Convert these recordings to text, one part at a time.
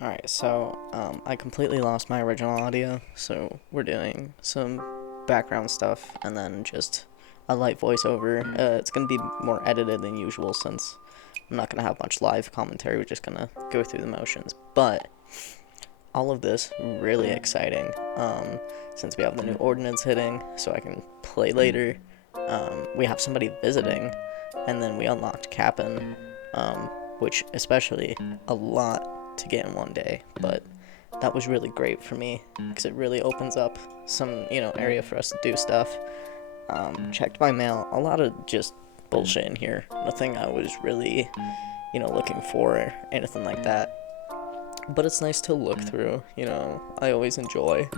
Alright, so I completely lost my original audio, so we're doing some background stuff and then just a light voiceover. It's going to be more edited than usual since I'm not going to have much live commentary. We're just going to go through the motions. But all of this really exciting since we have the new ordinance hitting, so I can play later. We have somebody visiting, and then we unlocked Cap'n, which especially a lot to get in one day, but that was really great for me because it really opens up some area for us to do stuff. Checked my mail, a lot of just bullshit in here, nothing I was really looking for or anything like that, but it's nice to look through. I always enjoy.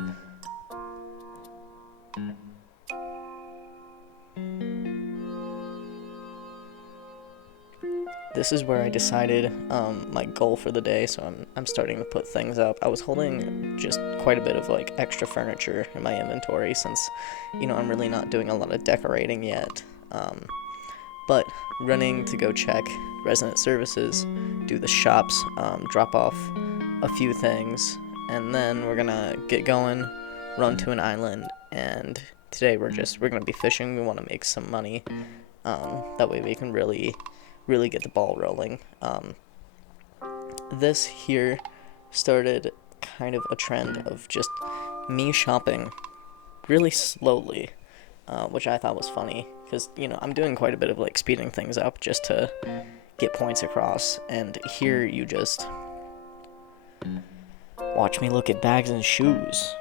This is where I decided my goal for the day, so I'm starting to put things up. I was holding just quite a bit of extra furniture in my inventory since I'm really not doing a lot of decorating yet. But running to go check resident services, do the shops, drop off a few things, and then we're gonna get going, run to an island, and today we're gonna be fishing. We want to make some money. That way we can really get the ball rolling. This here started kind of a trend of just me shopping really slowly, which I thought was funny because I'm doing quite a bit of speeding things up just to get points across, and here you just watch me look at bags and shoes.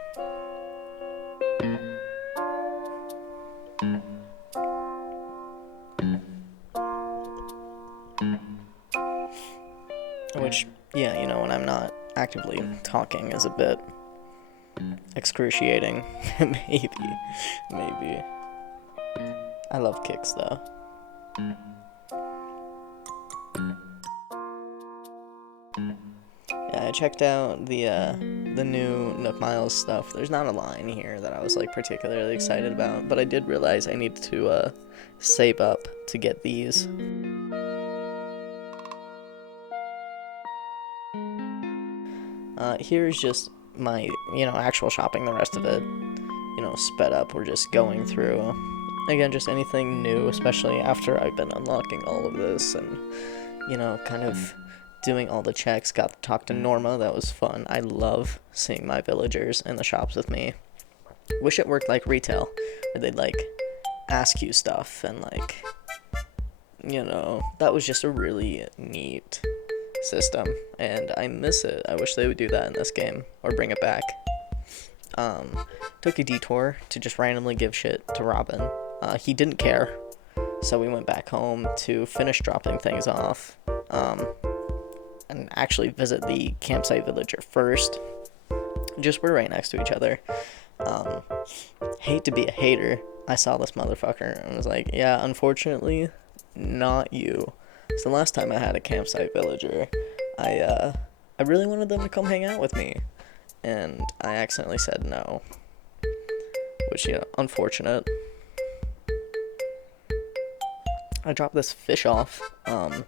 Which, yeah, when I'm not actively talking is a bit excruciating. Maybe. I love kicks, though. Yeah, I checked out the new Nook Miles stuff. There's not a line here that I was particularly excited about, but I did realize I need to save up to get these. Here's just my, actual shopping, the rest of it, sped up. We're just going through, again, just anything new, especially after I've been unlocking all of this and, kind of doing all the checks. Got to talk to Norma, that was fun. I love seeing my villagers in the shops with me. Wish it worked like retail, where they'd, ask you stuff, and, that was just a really neat system, and I miss it. I wish they would do that in this game, or bring it back. Took a detour to just randomly give shit to Robin. He didn't care, so we went back home to finish dropping things off, and actually visit the campsite villager first. Just we're right next to each other. Hate to be a hater, I saw this motherfucker and was like, yeah, unfortunately, not you. So the last time I had a campsite villager, I really wanted them to come hang out with me, and I accidentally said no, which, unfortunate. I dropped this fish off. I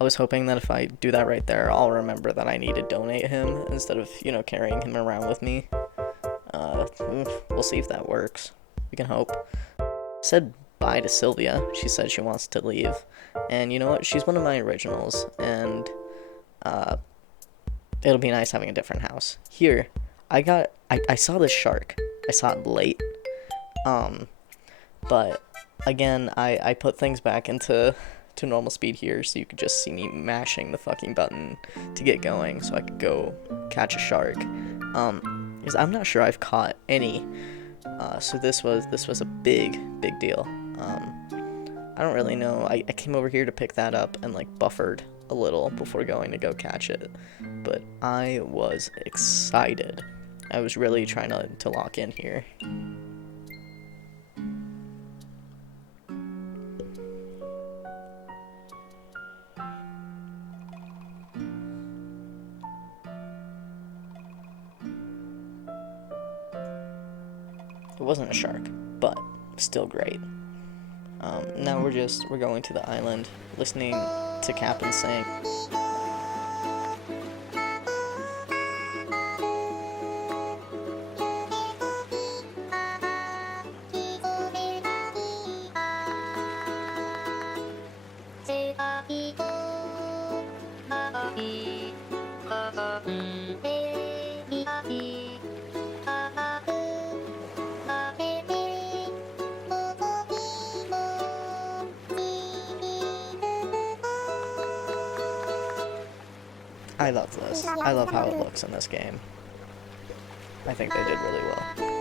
was hoping that if I do that right there, I'll remember that I need to donate him instead of, carrying him around with me. We'll see if that works. We can hope. Said bye to Sylvia. She said she wants to leave. And you know what? She's one of my originals, and it'll be nice having a different house. Here, I saw this shark. I saw it late. But again, I put things back into normal speed here, so you could just see me mashing the fucking button to get going, so I could go catch a shark. Because I'm not sure I've caught any. So this was a big deal. I don't really know. I came over here to pick that up and buffered a little before going to go catch it, but I was excited. I was really trying to lock in here. It wasn't a shark, but still great. Now we're going to the island, listening to Captain sing. I love this. I love how it looks in this game. I think they did really well.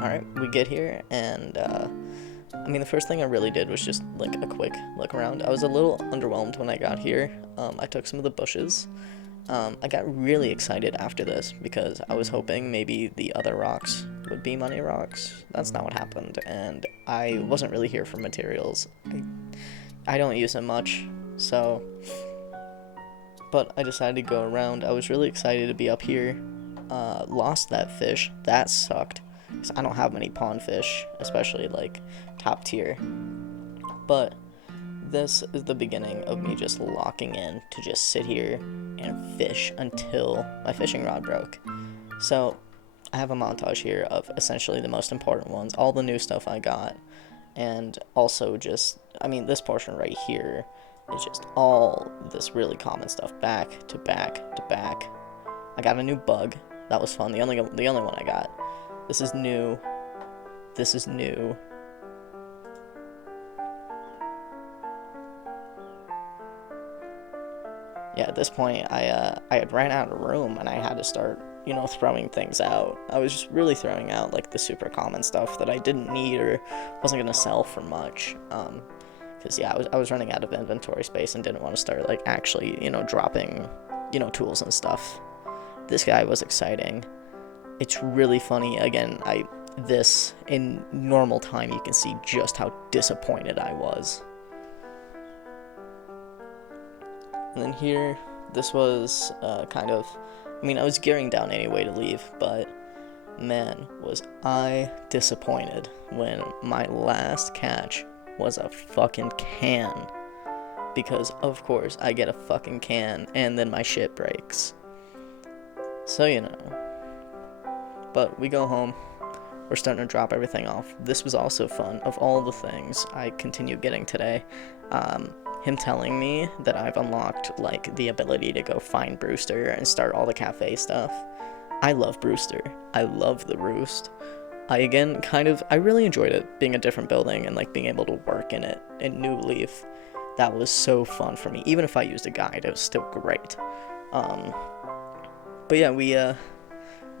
Alright, we get here, and, I mean, the first thing I really did was just, like, a quick look around. I was a little underwhelmed when I got here. I took some of the bushes. I got really excited after this, because I was hoping maybe the other rocks would be money rocks. That's not what happened, and I wasn't really here for materials. I don't use them much, so... But I decided to go around. I was really excited to be up here. Lost that fish. That sucked. Because I don't have many pond fish, especially, like, top tier. But this is the beginning of me just locking in to just sit here and fish until my fishing rod broke. So, I have a montage here of essentially the most important ones, all the new stuff I got, and also just, I mean, this portion right here is just all this really common stuff, back to back to back. I got a new bug. That was fun. The only one I got. This is new. This is new. Yeah, at this point, I had ran out of room, and I had to start, you know, throwing things out. I was just really throwing out, like, the super common stuff that I didn't need or wasn't gonna sell for much. Because, yeah, I was running out of inventory space and didn't want to start, like, actually, you know, dropping, you know, tools and stuff. This guy was exciting. It's really funny. Again, this in normal time you can see just how disappointed I was. And then here, this was kind of, I mean, I was gearing down anyway to leave, but man, was I disappointed when my last catch was a fucking can. Because of course I get a fucking can and then my shit breaks. So, you know. But we go home. We're starting to drop everything off. This was also fun. Of all the things I continue getting today, him telling me that I've unlocked, like, the ability to go find Brewster and start all the cafe stuff. I love Brewster. I love the Roost. I really enjoyed it, being a different building and, like, being able to work in it in New Leaf. That was so fun for me. Even if I used a guide, it was still great. But yeah,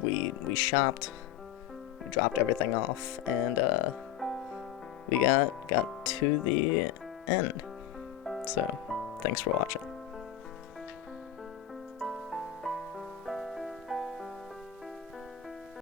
we shopped, we dropped everything off, and we got to the end. So, thanks for watching.